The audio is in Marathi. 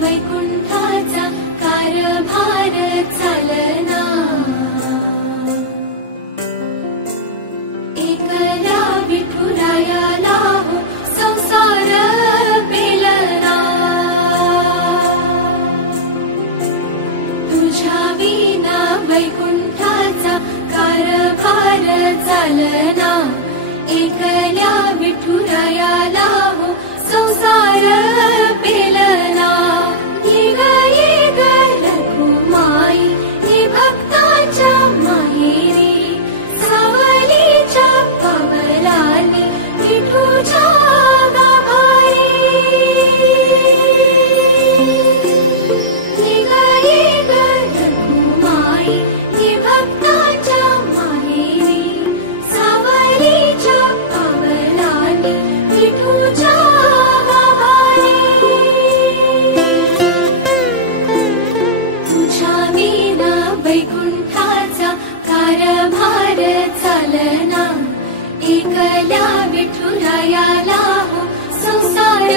वैकुंठाचा कारभार चालना, एकल्या विठुरायाला हो संसार पेलना, तुझ्या विना वैकुंठाचा कारभार चालना, एकल्या विठुरायाला हो संसार पेलना। ये ग रखुमाई हे भक्ताच्या माहेरी, सावलीच्या पावलांनी विठूच्या गाभारी। ये ग रखुमाई हे भक्ताच्या माहेरी, सावलीच्या पावलांनी विठूच्या गाभारी। तुझ्या विना वैकुंठाचा कारभार चालना, एकल्या विठुरायाला हो संसार